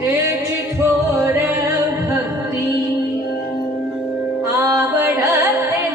हेची थोर भक्ती आवडते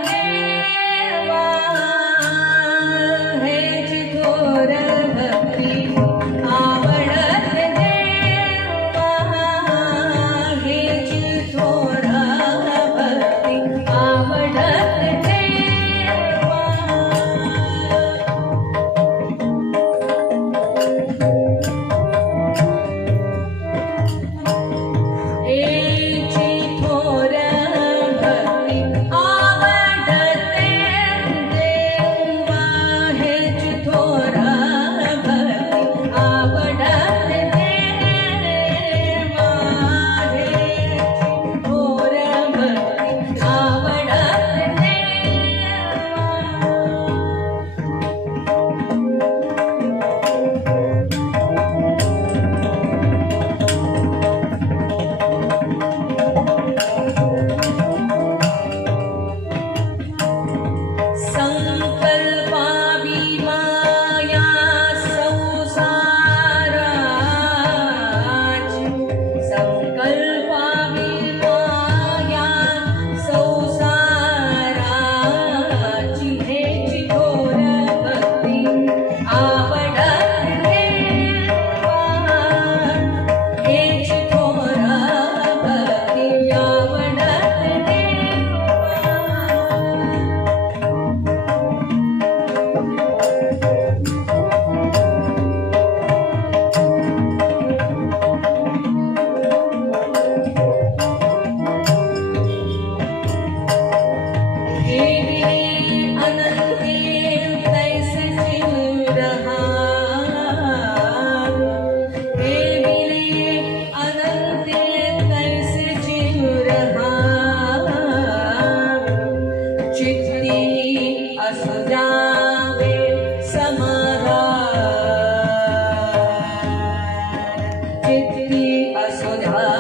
내 길이 가서다